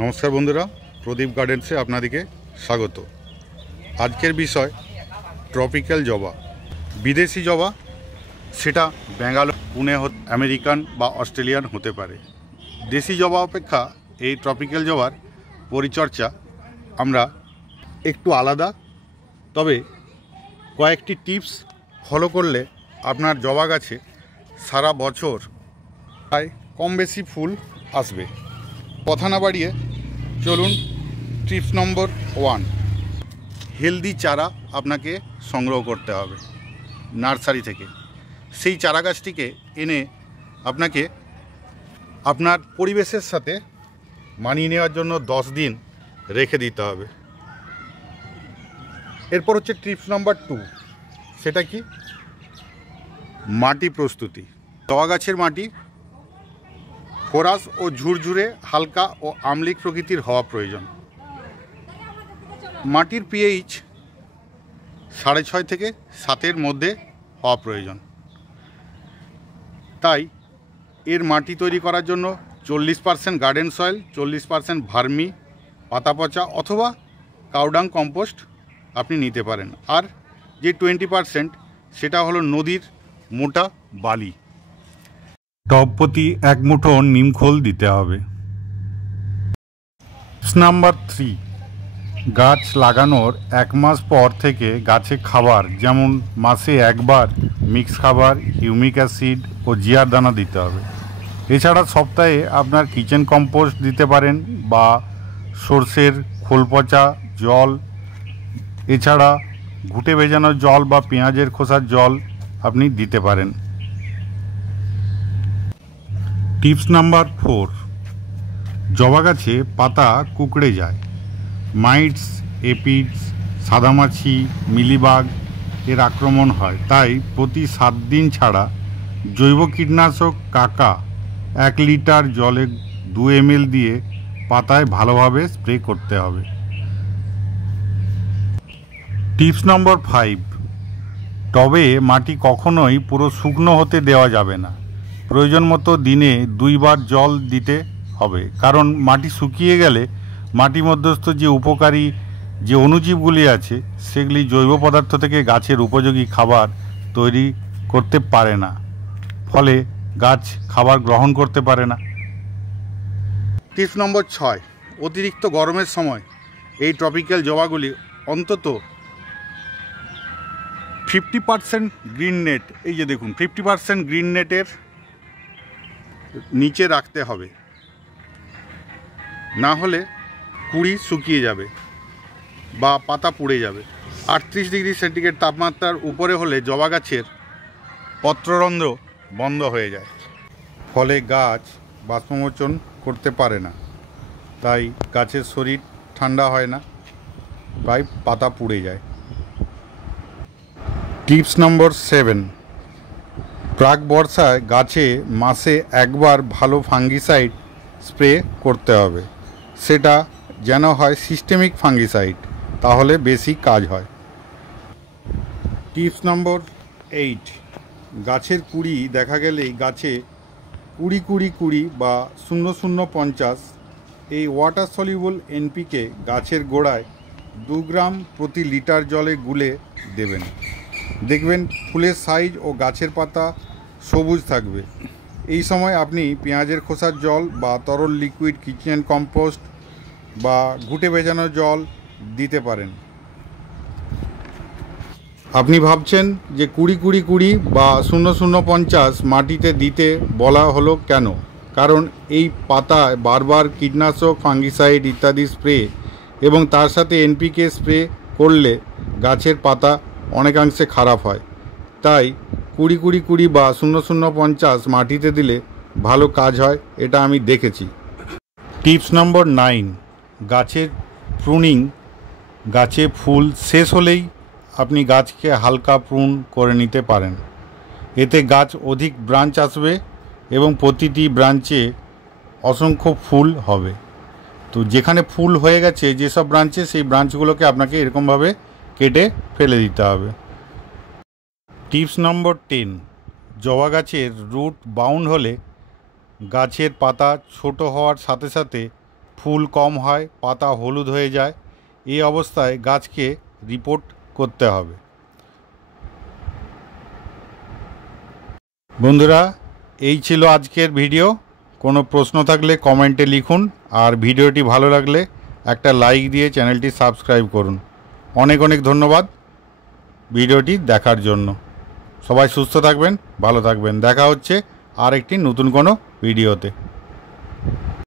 নমস্কার বন্ধুরা, প্রদীপ গার্ডেন্সে আপনাদেরকে স্বাগত। আজকের বিষয় ট্রপিক্যাল জবা। বিদেশি জবা, সেটা ব্যাঙ্গালোর, পুনে, আমেরিকান বা অস্ট্রেলিয়ান হতে পারে। দেশি জবা অপেক্ষা এই ট্রপিক্যাল জবার পরিচর্যা আমরা একটু আলাদা, তবে কয়েকটি টিপস ফলো করলে আপনার জবা গাছে সারা বছর প্রায় কম বেশি ফুল আসবে। কথা না বাড়িয়ে চলুন টিপস নম্বর 1। হেলদি চারা আপনাকে সংগ্রহ করতে হবে নার্সারি থেকে। সেই চারা গাছটিকে এনে আপনাকে আপনার পরিবেশের সাথে মানিয়ে নেওয়ার জন্য 10 দিন রেখে দিতে হবে। এরপর হচ্ছে টিপস নম্বর 2। সেটা কি? মাটি প্রস্তুতি। জবা গাছের মাটি ফোরাস ও ঝুরঝুরে, হালকা ও আম্লিক প্রকৃতির হওয়া প্রয়োজন। মাটির পিএইচ 6.5 থেকে 7-এর মধ্যে হওয়া প্রয়োজন। তাই এর মাটি তৈরি করার জন্য 40% গার্ডেন সয়েল, 40% ভার্মি, পাতা পচা অথবা কাউডাং কম্পোস্ট আপনি নিতে পারেন। আর যে 20% সেটা হলো নদীর মোটা বালি। টব প্রতি 1 মুঠো নিমখোল দিতে হবে। নাম্বার 3, গাছ লাগানোর 1 মাস পর থেকে গাছে খাবার, যেমন মাসে 1 বার মিক্স খাবার, হিউমিক অ্যাসিড ও জিয়ার দানা দিতে হবে। এছাড়া সপ্তাহে আপনার কিচেন কম্পোস্ট দিতে পারেন বা সর্ষের খোল পচা জল, এছাড়া ঘুটে ভেজানো জল বা পেঁয়াজের খোসার জল আপনি দিতে পারেন। Tips number 4। জবা গাছে পাতা কুঁকড়ে যায়। মাইটস, এপিডস, সাদামাছি, মিলিবাগ এর আক্রমণ হয়। তাই প্রতি 7 দিন ছাড়া জৈব কীটনাশক কাকা 1 লিটার জলে 2 ml দিয়ে পাতায় ভালোভাবে স্প্রে করতে হবে। টিপস নম্বর 5। টবে মাটি কখনোই পুরো শুকনো হতে দেওয়া যাবে না। প্রয়োজন মতো দিনে 2 বার জল দিতে হবে, কারণ মাটি শুকিয়ে গেলে মাটি মধ্যস্থ যে উপকারী যে অণুজীবগুলি আছে সেগুলি জৈব পদার্থ থেকে গাছের উপযোগী খাবার তৈরি করতে পারে না, ফলে গাছ খাবার গ্রহণ করতে পারে না। টিপস নম্বর 6। অতিরিক্ত গরমের সময় এই ট্রপিক্যাল জবাগুলি অন্তত 50% গ্রিন নেট, এই যে দেখুন 50% গ্রিন নেটের নিচে রাখতে হবে, না হলে কুঁড়ি শুকিয়ে যাবে বা পাতা পুড়ে যাবে। 38 ডিগ্রি সেন্টিগ্রেড তাপমাত্রার উপরে হলে জবা গাছের পত্ররন্ধ্র বন্ধ হয়ে যায়, ফলে গাছ বাষ্পমোচন করতে পারে না। তাই গাছের শরীর ঠান্ডা হয় না, তাই পাতা পুড়ে যায়। টিপস নম্বর 7। প্রাক বর্ষায় গাছে মাসে 1 বার ভালো ফাঙ্গিসাইড স্প্রে করতে হবে। সেটা যেন হয় সিস্টেমিক ফাঙ্গিসাইড, তাহলে বেশি কাজ হয়। টিপস নম্বর 8। গাছের কুঁড়ি দেখা গেলেই গাছে 20-20-20 বা 0-0-50 এই ওয়াটার সলিউবল এনপিকে গাছের গোড়ায় 2 গ্রাম প্রতি লিটার জলে গুলে দেবেন। দেখবেন ফুলের সাইজ ও গাছের পাতা সবুজ থাকবে। এই সময় আপনি পেঁয়াজের খোসার জল বা তরল লিকুইড কিচেন কম্পোস্ট বা ঘুটে ভেজানো জল দিতে পারেন। আপনি ভাবছেন যে 20-20-20 বা 0-0-50 মাটিতে দিতে বলা হলো কেন? কারণ এই পাতায় বারবার কীটনাশক, ফাঙ্গিসাইড ইত্যাদি স্প্রে এবং তার সাথে এনপিকে স্প্রে করলে গাছের পাতা অনেকাংশে খারাপ হয়। তাই 20-20-20 বা 0-0-50 মাটিতে দিলে ভালো কাজ হয়, এটা আমি দেখেছি। টিপস নম্বর 9। গাছের প্রুনিং। গাছে ফুল শেষ হলেই আপনি গাছকে হালকা প্রুন করে নিতে পারেন। এতে গাছ অধিক ব্রাঞ্চ আসবে এবং প্রতিটি ব্রাঞ্চে অসংখ্য ফুল হবে। তো যেখানে ফুল হয়ে গেছে যেসব ব্রাঞ্চে, সেই ব্রাঞ্চগুলোকে আপনাকে এরকমভাবে কেটে ফেলে দিতে হবে। টিপস নম্বর 10। জবা গাছের রুট বাউন্ড হলে গাছের পাতা ছোট হওয়ার সাথে সাথে ফুল কম হয়, পাতা হলুদ হয়ে যায়, এই অবস্থায় গাছকে রিপোর্ট করতে হবে। বন্ধুরা, এই ছিল আজকের ভিডিও। কোনো প্রশ্ন থাকলে কমেন্টে লিখুন, আর ভিডিওটি ভালো লাগলে একটা লাইক দিয়ে চ্যানেলটি সাবস্ক্রাইব করুন। অনেক অনেক ধন্যবাদ ভিডিওটি দেখার জন্য। সবাই সুস্থ থাকবেন, ভালো থাকবেন। দেখা হচ্ছে আর একটি নতুন কোনো ভিডিওতে।